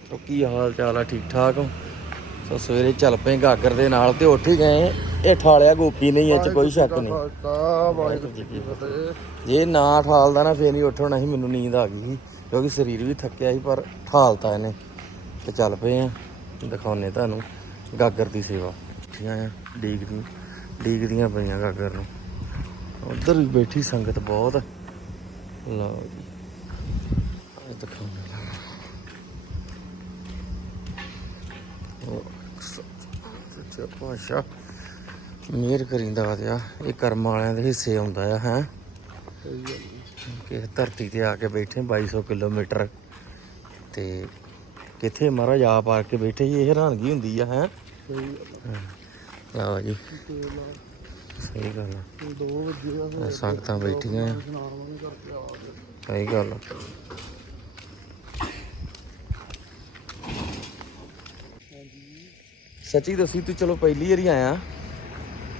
ਮਿੱਤਰੋ ਕੀ ਹਾਲ ਚਾਲ ਆ? ਠੀਕ ਠਾਕ ਸੋ ਸਵੇਰੇ ਚੱਲ ਪਏ ਗਾਗਰ ਦੇ ਨਾਲ ਤੇ ਉੱਠ ਹੀ ਗਏ ਇਹ ਠਾਲਿਆ ਗੋਪੀ ਨਹੀਂ ਇਹ ਚ ਕੋਈ ਸ਼ੱਕ ਨਹੀਂ। ਜੀ ਨਾ ਠਾਲਦਾ ਨਾ ਫੇਰ ਨਹੀਂ ਉੱਠਣਾ ਸੀ ਮੈਨੂੰ ਨੀਂਦ ਆ ਗਈ ਸੀ ਕਿਉਂਕਿ ਸਰੀਰ ਵੀ ਥੱਕਿਆ ਸੀ ਪਰ ਠਾਲਤਾ ਇਹਨੇ। ਤੇ ਚੱਲ ਪਏ ਆ ਦਿਖਾਉਨੇ ਤੁਹਾਨੂੰ ਗਾਗਰ ਦੀ ਸੇਵਾ। ਉੱਠੀਆਂ ਆ ਡੀਕਦੀ ਡੀਕਦੀਆਂ ਪਈਆਂ ਗਾਗਰ ਨੂੰ। ਉਧਰ ਵੀ ਬੈਠੀ ਸੰਗਤ ਬਹੁਤ। ਲਓ ਜੀ। ਇਹ ਦਿਖਾਉਨੇ ਉਹ ਸੱਚਾ ਪਾਸ਼ਾ ਮਿਹਰ ਕਰਿੰਦਾ ਦਿਆ ਇਹ ਕਰਮ ਵਾਲਿਆਂ ਦੇ ਹਿੱਸੇ ਆਉਂਦਾ ਆ ਹੈ। ਕਿ ਧਰਤੀ ਤੇ ਆ ਕੇ ਬੈਠੇ 2200 ਕਿਲੋਮੀਟਰ। ਤੇ ਕਿੱਥੇ ਮਹਾਰਾਜ ਆ ਪਾਰ ਕੇ ਬੈਠੇ ਜੀ ਇਹ ਹੈਰਾਨਗੀ ਹੁੰਦੀ ਆ ਹੈ? ਜੀ। ਤੇ ਸਹੀ ਗੱਲ ਆ। ਵਜੇ ਆ ਸੰਗਤਾਂ ਬੈਠੀਆਂ ਆ। ਆ। ਸਹੀ ਗੱਲ ਆ। ਸੱਚੀ ਦੱਸੀ ਤੂੰ ਚਲੋ ਪਹਿਲੀ ਵਾਰੀ ਆਇਆ।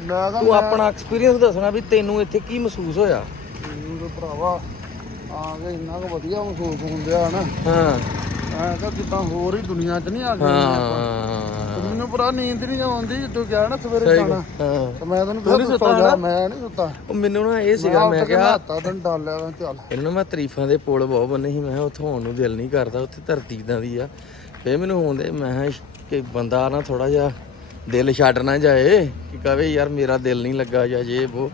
ਮੈਂ ਤਾਂ ਤੂੰ ਆਪਣਾ ਐਕਸਪੀਰੀਅੰਸ ਦੱਸਣਾ ਵੀ ਤੈਨੂੰ ਇੱਥੇ ਕੀ ਮਹਿਸੂਸ ਹੋਇਆ? ਮੈਨੂੰ ਤਾਂ ਭਰਾਵਾ ਆ ਕੇ ਇੰਨਾ ਕੁ ਵਧੀਆ ਮਹਿਸੂਸ ਹੁੰਦਿਆ ਨਾ। ਹਾਂ। ਮੈਂ ਤਾਂ ਜਿੱਦਾਂ ਹੋਰ ਹੀ ਦੁਨੀਆ 'ਚ ਨਹੀਂ ਆ ਗਏ ਆਪਾਂ। ਤੇ ਹਾਂ। ਮੈਨੂੰ ਭਰਾ ਨੀਂਦ ਨਹੀਂ ਆਉਂਦੀ ਤੂੰ ਕਿਹਾ ਨਾ ਸਵੇਰੇ ਸਹੀ ਜਾਣਾ। ਗੱਲ ਹਾਂ। ਤੇ ਮੈਂ ਤੈਨੂੰ ਤੂੰ ਨੀ ਕਿਹਾ ਸੁੱਤਾ ਸੁੱਤਾ ਨਾ? ਮੈਂ ਨਹੀਂ ਸੁੱਤਾ। ਉਹ ਮੈਨੂੰ ਨਾ ਇਹ ਸੀਗਾ ਮੈਂ ਕਿਹਾ ਹੱਤਾ ਤੈਨੂੰ ਡਾਲਿਆ ਮੈਂ ਚੱਲ। ਇਹਨਾਂ ਨੂੰ ਮੈਂ ਤਾਰੀਫਾਂ ਦੇ ਪੁਲ ਬਹੁਤ ਬੰਨੇ ਸੀ ਮੈਂ ਕਿਹਾ ਉੱਥੋਂ ਆਉਣ ਨੂੰ ਦਿਲ ਨਹੀਂ ਕਰਦਾ ਉੱਥੇ ਧਰਤੀ ਇਦਾਂ ਦੀ ਆ। ਫੇਰ ਮੈਨੂੰ ਹੁੰਦੇ ਮੈਂ ਕਿਹਾ ਕਿ ਬੰਦਾ ਨਾ ਥੋੜਾ ਜਿਹਾ ਦਿਲ ਛੱਡ ਨਾ ਜਾਏ ਕਿ ਕਵੇ ਯਾਰ ਮੇਰਾ ਦਿਲ ਨਹੀਂ ਲੱਗਾ ਜਾਂ ਜੇ ਉਹ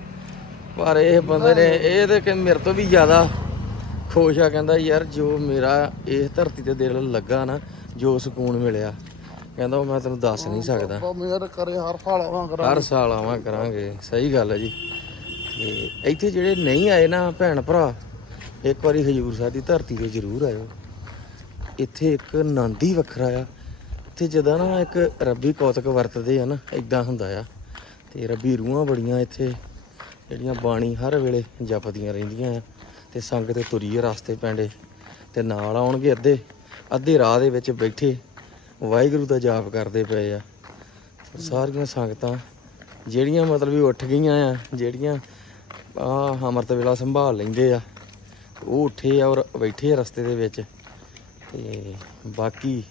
ਪਰ ਇਹ ਬੰਦੇ ਨੇ ਇਹ ਤੇ ਕਿ ਮੇਰੇ ਤੋਂ ਵੀ ਜ਼ਿਆਦਾ ਖੁਸ਼ ਆ ਕਹਿੰਦਾ ਯਾਰ ਜੋ ਮੇਰਾ ਇਸ ਧਰਤੀ ਤੇ ਦਿਲ ਲੱਗਾ ਨਾ ਜੋ ਸਕੂਨ ਮਿਲਿਆ। ਕਹਿੰਦਾ ਉਹ ਮੈਂ ਤੈਨੂੰ ਦੱਸ ਨਹੀਂ ਸਕਦਾ। ਬਾਬਾ ਮੇਰ ਕਰੇ ਹਰ ਫਲ ਆਵਾਂ ਕਰਾਂ ਹਰ ਸਾਲ ਆਵਾਂ ਕਰਾਂਗੇ। ਸਹੀ ਗੱਲ ਹੈ ਜੀ। ਤੇ ਇੱਥੇ ਜਿਹੜੇ ਨਹੀਂ ਆਏ ਨਾ ਭੈਣ ਭਰਾ ਇੱਕ ਵਾਰੀ ਹਜੂਰ ਸਾਹਿਬ ਦੀ ਧਰਤੀ ਤੇ ਜ਼ਰੂਰ ਆਇਓ। ਇੱਥੇ ਇੱਕ ਆਨੰਦ ਹੀ ਵੱਖਰਾ ਆ। ਇੱਥੇ ਜਦੋਂ ਨਾ ਇੱਕ ਰੱਬੀ ਕੌਤਕ ਵਰਤਦੇ ਆ ਨਾ ਇਦਾਂ ਹੁੰਦਾ ਆ। ਤੇ ਰੱਬੀ ਰੂਹਾਂ ਬੜੀਆਂ ਇੱਥੇ, ਜਿਹੜੀਆਂ ਬਾਣੀ ਹਰ ਵੇਲੇ ਜਪਦੀਆਂ ਰਹਿੰਦੀਆਂ ਆ। ਤੇ ਸੰਗਤ ਤੁਰੀ ਆ ਰਸਤੇ ਪੈਂਡੇ, ਤੇ ਨਾਲ ਆਉਣਗੇ ਅੱਧੇ ਅੱਧੇ ਰਾਹ ਦੇ ਵਿੱਚ ਬੈਠੇ, ਵਾਹਿਗੁਰੂ ਦਾ ਜਾਪ ਕਰਦੇ ਪਏ ਆ। ਸਾਰੀਆਂ ਸੰਗਤਾਂ, ਜਿਹੜੀਆਂ ਮਤਲਬ ਵੀ ਉੱਠ ਗਈਆਂ ਆ, ਜਿਹੜੀਆਂ ਆ ਅੰਮ੍ਰਿਤ ਵੇਲਾ ਸੰਭਾਲ ਲੈਂਦੇ ਆ, ਉਹ ਉੱਠੇ ਆ ਔਰ ਬੈਠੇ ਆ ਰਸਤੇ ਦੇ ਵਿੱਚ। ਤੇ ਬਾਕੀ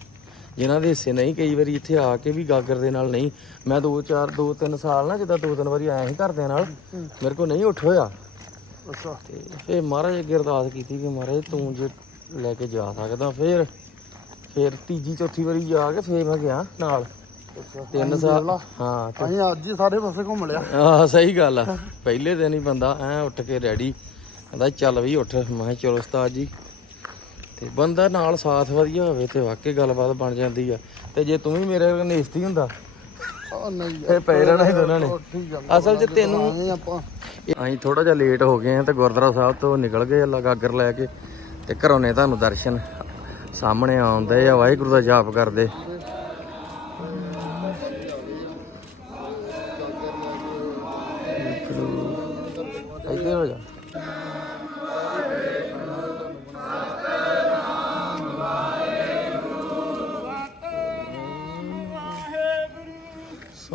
ਜਿਨ੍ਹਾਂ ਦੇ ਹਿੱਸੇ ਨਹੀਂ ਕਈ ਵਾਰੀ ਇੱਥੇ ਆ ਕੇ ਵੀ ਗਾਗਰ ਦੇ ਨਾਲ ਨਹੀਂ। ਮੈਂ 2 4 2 3 ਸਾਲ ਨਾ ਜਿੱਦਾਂ ਦੋ ਤਿੰਨ ਵਾਰੀ ਆਇਆ ਸੀ ਘਰਦਿਆਂ ਨਾਲ ਮੇਰੇ ਕੋਲ ਨਹੀਂ ਉੱਠ ਹੋਇਆ। ਅੱਛਾ। ਤੇ ਫੇਰ ਮਹਾਰਾਜ ਅੱਗੇ ਅਰਦਾਸ ਕੀਤੀ ਕਿ ਮਹਾਰਾਜ ਤੂੰ ਜੇ ਲੈ ਕੇ ਜਾ ਸਕਦਾ ਫੇਰ ਫੇਰ ਤੀਜੀ ਚੌਥੀ ਵਾਰੀ ਜਾ ਕੇ ਫੇਰ ਮੈਂ ਗਿਆ ਨਾਲ। ਤਿੰਨ ਸਾਲ ਹਾਂ ਅਸੀਂ ਅੱਜ ਹੀ ਸਾਰੇ ਪਾਸੇ ਘੁੰਮ ਲਿਆ। ਆਹ ਸਹੀ ਗੱਲ ਆ। ਪਹਿਲੇ ਦਿਨ ਹੀ ਬੰਦਾ ਐ ਉੱਠ ਕੇ ਰੈਡੀ ਕਹਿੰਦਾ ਚੱਲ ਵੀ ਉੱਠ। ਮੈਂ ਚਲੋ ਉਸਤਾਦ ਜੀ ਤੇ ਬੰਦਾ ਨਾਲ ਸਾਥ ਵਧੀਆ ਹੋਵੇ ਤੇ ਵਾਕਈ ਗੱਲਬਾਤ ਬਣ ਜਾਂਦੀ ਆ। ਤੇ ਜੇ ਤੂੰ ਵੀ ਮੇਰੇ ਵਰਗਾ ਨੇਸਤੀ ਹੁੰਦਾ ਨਹੀਂ ਇਹ ਪੈ ਰਹਿਣਾ ਸੀ ਦੋਨਾਂ ਨੇ। ਅਸਲ 'ਚ ਤੈਨੂੰ ਆਪਾਂ। ਅਸੀਂ ਥੋੜਾ ਜਿਹਾ ਲੇਟ ਹੋ ਗਏ ਆ ਤੇ ਗੁਰਦੁਆਰਾ ਸਾਹਿਬ ਤੋਂ ਨਿਕਲ ਗਏ ਅੱਲਾ ਗਾਗਰ ਲੈ ਕੇ ਤੇ ਘਰੋਂ ਨੇ ਤੁਹਾਨੂੰ ਦਰਸ਼ਨ ਸਾਹਮਣੇ ਆਉਂਦੇ ਆ ਵਾਹਿਗੁਰੂ ਦਾ ਜਾਪ ਕਰਦੇ। ਇੱਥੇ ਹੋ ਜਾ।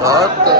ਸਤਨਾਮ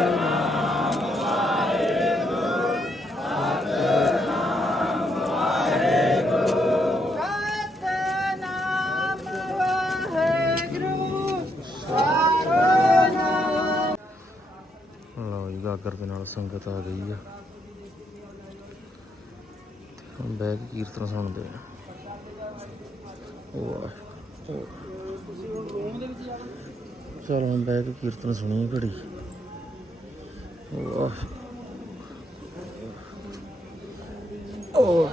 ਸੰਗਤ ਆ ਗਈ ਆ। ਹੁਣ ਬੈਗ ਕੀਰਤਨ ਸੁਣਦੇ ਆ। ਵਾਹ ਚਲ ਹੁਣ ਬੈਗ ਕੀਰਤਨ ਸੁਣੀ ਘੜੀ। ਵਾਹ ਓਹ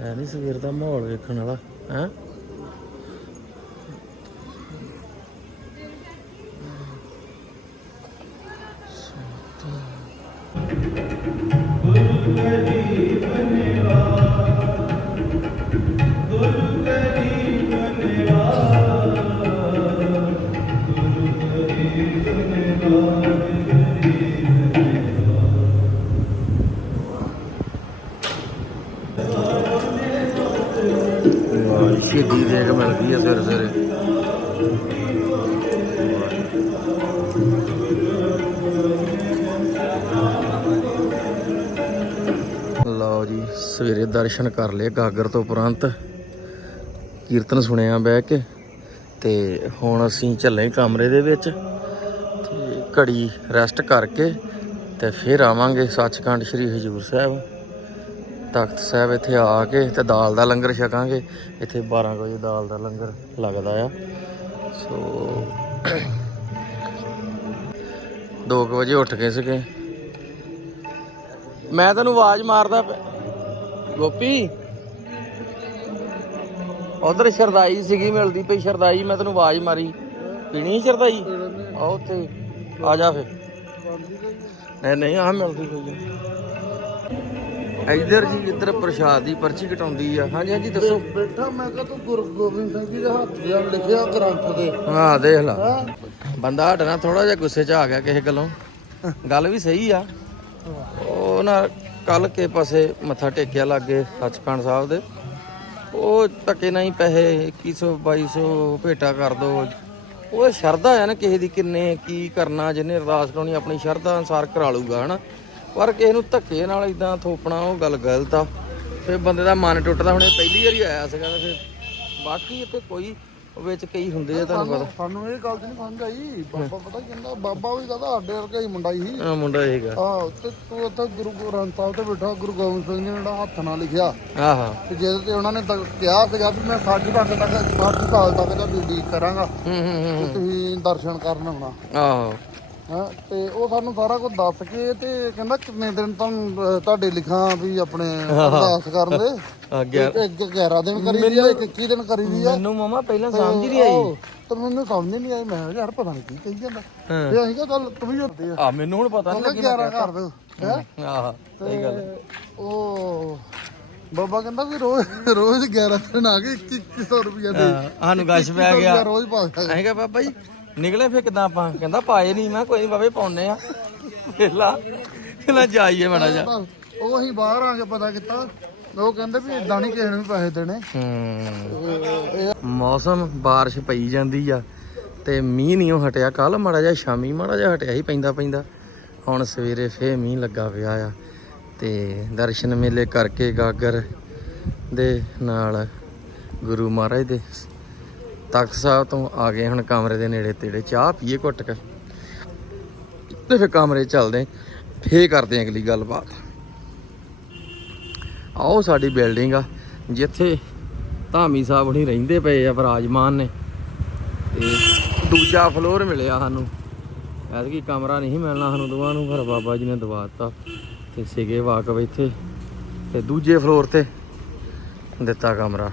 ਐ ਨਹੀਂ ਸਵੇਰ ਦਾ ਮਾਹੌਲ ਵੇਖਣ ਵਾਲਾ, ਹੈ? ਲਓ ਜੀ, ਸਵੇਰੇ ਦਰਸ਼ਨ ਕਰ ਲਏ ਗਾਗਰ ਤੋਂ ਉਪਰੰਤ। ਕੀਰਤਨ ਸੁਣਿਆ ਬਹਿ ਕੇ, ਤੇ ਹੁਣ ਅਸੀਂ ਚੱਲੇ ਕਮਰੇ ਦੇ ਵਿੱਚ, ਤੇ ਘੜੀ ਰੈਸਟ ਕਰਕੇ ਤੇ ਫਿਰ ਆਵਾਂਗੇ ਸੱਚਖੰਡ ਸ੍ਰੀ ਹਜੂਰ ਸਾਹਿਬ। ਤਖਤ ਸਾਹਿਬ ਇੱਥੇ ਆ ਕੇ ਤੇ ਦਾਲ ਦਾ ਲੰਗਰ ਛਕਾਂਗੇ। ਇੱਥੇ 12 ਵਜੇ ਦਾਲ ਦਾ ਲੰਗਰ ਲੱਗਦਾ ਆ। ਸੋ 2 ਵਜੇ ਉੱਠ ਗਏ ਸੀਗੇ। ਮੈਂ ਤੈਨੂੰ ਆਵਾਜ਼ ਮਾਰਦਾ ਗੋਪੀ? ਉਧਰ ਸ਼ਰਦਾਈ ਸੀਗੀ, ਮਿਲਦੀ ਪਈ ਸ਼ਰਦਾਈ, ਮੈਂ ਤੈਨੂੰ ਆਵਾਜ਼ ਮਾਰੀ। ਪੀਣੀ ਸ਼ਰਦਾਈ? ਆ ਉੱਥੇ, ਆ ਜਾ ਫਿਰ। ਨਹੀਂ ਨਹੀਂ ਆ ਮਿਲਦੀ ਪਈ ਇੱਧਰ ਜੀ ਇੱਧਰ ਪ੍ਰਸ਼ਾਦ ਦੀ ਪਰਚੀ ਕਟਾਉਂਦੀ ਆ। ਹਾਂਜੀ ਹਾਂਜੀ ਦੱਸੋ। ਬੈਠਾ ਮੈਂ ਕਿਹਾ ਤੂੰ ਗੁਰੂ ਗੋਬਿੰਦ ਸਿੰਘ ਜੀ ਦੇ ਹੱਥ ਦੇ ਲਿਖਿਆ ਗ੍ਰੰਥ ਦੇ। ਹਾਂ ਦੇਖ ਲਾ। ਬੰਦਾ ਸਾਡਾ ਨਾ ਥੋੜਾ ਜਿਹਾ ਗੁੱਸੇ 'ਚ ਆ ਗਿਆ ਕਿਸੇ ਗੱਲੋਂ। ਗੱਲ ਵੀ ਸਹੀ ਆ। ਉਹ ਨਾ ਕੱਲ ਕੇ ਪਾਸੇ ਮੱਥਾ ਟੇਕਿਆ ਲੱਗੇ ਸੱਚਖੰਡ ਸਾਹਿਬ ਦੇ। ਉਹ ਧੱਕੇ ਨਹੀਂ ਪੈਸੇ 2100 2200 ਭੇਟਾ ਕਰ ਦੋ। ਉਹ ਸ਼ਰਧਾ ਆ ਨਾ ਕਿਸੇ ਦੀ ਕਿੰਨੇ ਕੀ ਕਰਨਾ ਜਿਹਨੇ ਅਰਦਾਸ ਕਰਾਉਣੀ ਆਪਣੀ ਸ਼ਰਧਾ ਅਨਸਾਰ ਕਰਾ ਲੂਗਾ ਹਨਾ। ਪਰ ਕਿਸੇ ਨੂੰ ਧੱਕੇ ਨਾਲ ਇਦਾਂ ਥੋਪਣਾ ਉਹ ਗੱਲ ਗਲਤ ਆ। ਫਿਰ ਬੰਦੇ ਦਾ ਮਨ ਟੁੱਟਦਾ ਹੁਣ ਇਹ ਪਹਿਲੀ ਵਾਰੀ ਆਇਆ ਸੀਗਾ ਤੇ ਫਿਰ ਬਾਕੀ ਇੱਥੇ ਕੋਈ ਵਿੱਚ ਕਈ ਹੁੰਦੇ ਆ ਤੁਹਾਨੂੰ ਪਤਾ। ਸਾਨੂੰ ਇਹ ਗੱਲ ਨਹੀਂ ਸਮਝ ਆਈ। ਬਾਬਾ ਪਤਾ ਕਹਿੰਦਾ ਬਾਬਾ ਵੀ ਕਹਿੰਦਾ ਸਾਡੇ ਵਰਗਾ ਹੀ ਮੁੰਡਾ ਹੀ। ਆ ਮੁੰਡਾ ਇਹਗਾ ਆਹ ਤੇ ਤੂੰ ਉੱਥੇ ਗੁਰੂ ਗ੍ਰੰਥ ਸਾਹਿਬ ਤੇ ਬੈਠਾ ਗੁਰੂ ਗੋਬਿੰਦ ਸਿੰਘ ਜੀ ਨੇ ਜਿਹੜਾ ਹੱਥ ਨਾਲ ਲਿਖਿਆ। ਆਹਾ ਤੇ ਜਿਹਦੇ ਤੇ ਉਹਨਾਂ ਨੇ ਕਿਹਾ ਸੀਗਾ ਵੀ ਮੈਂ 60 ਤੱਕ ਤੱਕ 60 ਸਾਲ ਤੱਕ ਦਾ ਡਿਊਟੀ ਕਰਾਂਗਾ। ਹੂੰ ਹੂੰ ਹੂੰ ਤੁਸੀਂ ਦਰਸ਼ਨ ਕਰਨ ਆਉਣਾ। ਆਹੋ। ਹਾਂ ਤੇ ਉਹ ਸਾਨੂੰ ਸਾਰਾ ਕੁਝ ਦੱਸ ਕੇ ਤੇ ਕਹਿੰਦਾ ਕਿੰਨੇ ਦਿਨ ਤੁਹਾਨੂੰ ਤੁਹਾਡੇ ਲਿਖਾਂ ਵੀ ਆਪਣੇ ਅਰਦਾਸ ਕਰਨ ਦੇ। ਇੱਕ 11 ਦਿਨ ਕਰੀ ਦੀ ਆ ਇੱਕ 21 ਦਿਨ ਕਰੀ ਦੀ ਆ। ਮੈਨੂੰ ਮਮਾ ਪਹਿਲਾਂ ਸਮਝ ਨਹੀਂ ਆਈ। ਤੇ ਮੈਨੂੰ ਸਮਝ ਨਹੀਂ ਆਈ ਮੈਂ ਯਾਰ ਪਤਾ ਨਹੀਂ ਕੀ ਕਹੀ ਜਾਂਦਾ। ਤੇ ਅਸੀਂ ਕਿਹਾ ਚੱਲ ਤੂੰ ਵੀ ਹੁੰਦੀ ਆ ਆ ਮੈਨੂੰ ਹੁਣ ਪਤਾ ਨਹੀਂ ਕਹਿੰਦਾ 11 ਕਰ। ਦੋ ਹੈ ਆਹ ਸਹੀ ਗੱਲ ਉਹ ਬਾਬਾ ਕਹਿੰਦਾ ਵੀ ਰੋਜ਼ ਰੋਜ਼ 11 ਦਿਨ ਆ ਗਏ 2100 ਰੁਪਏ ਦੇ। ਸਾਨੂੰ ਗਸ਼ ਪੈ ਗਿਆ। ਰੋਜ਼ ਪਾ ਸਕਦਾ ਅਸੀਂ ਕਿਹਾ ਬਾਬਾ ਜੀ ਨਿਕਲੇ ਫੇ ਕਿਦਾਂ ਆਪਾਂ? ਕਹਿੰਦਾ ਪਾਏ ਨਹੀਂ ਮੈਂ ਕੋਈ ਬਾਬੇ ਪਾਉਨੇ ਆ। ਵੇਲਾ ਵੇਲਾ ਜਾਈਏ ਮਾੜਾ ਜਾ ਉਹ ਅਸੀਂ ਬਾਹਰ ਆ ਕੇ ਪਤਾ ਕੀਤਾ ਉਹ ਕਹਿੰਦੇ ਵੀ ਇਦਾਂ ਨਹੀਂ ਕਿਸੇ ਨੂੰ ਵੀ ਪੈਸੇ ਦੇਣੇ। ਹੂੰ। ਮੌਸਮ ਬਾਰਿਸ਼ ਪਈ ਜਾਂਦੀ ਆ ਤੇ ਮੀਂਹ ਨਹੀਂ ਉਹ ਹਟਿਆ। ਕੱਲ ਮਾੜਾ ਜਿਹਾ ਸ਼ਾਮੀ ਮਾੜਾ ਜਿਹਾ ਹਟਿਆ ਹੀ ਪੈਂਦਾ ਪੈਂਦਾ। ਹੁਣ ਸਵੇਰੇ ਫੇਰ ਮੀਂਹ ਲੱਗਾ ਪਿਆ ਆ ਤੇ ਦਰਸ਼ਨ ਮੇਲੇ ਕਰਕੇ ਗਾਗਰ ਦੇ ਨਾਲ ਗੁਰੂ ਮਹਾਰਾਜ ਦੇ ਤਖਤ ਸਾਹਿਬ ਤੋਂ ਆ ਗਏ ਹੁਣ ਕਮਰੇ ਦੇ ਨੇੜੇ ਤੇੜੇ, ਚਾਹ ਪੀਏ ਘੁੱਟ ਕੇ। ਤੇ ਫਿਰ ਕਮਰੇ ਚੱਲਦੇ ਫੇਰ ਕਰਦੇ ਆਂ ਅਗਲੀ ਗੱਲਬਾਤ। ਆਓ ਸਾਡੀ ਬਿਲਡਿੰਗ ਆ, ਜਿੱਥੇ ਧਾਮੀ ਸਾਹਿਬ ਹੁਣੀ ਰਹਿੰਦੇ ਪਏ ਆ, ਵਿਰਾਜਮਾਨ ਨੇ। ਤੇ ਦੂਜਾ ਫਲੋਰ ਮਿਲਿਆ ਸਾਨੂੰ। ਐਤਕੀ ਕਮਰਾ ਨਹੀਂ ਮਿਲਣਾ ਸਾਨੂੰ, ਦੋਵਾਂ ਨੂੰ ਪਰ ਬਾਬਾ ਜੀ ਨੇ ਦਵਾ ਦਿੱਤਾ ਤੇ ਸਿਗੇ ਵਾਕਫ ਇੱਥੇ। ਤੇ ਦੂਜੇ ਫਲੋਰ ਤੇ ਦਿੱਤਾ ਕਮਰਾ।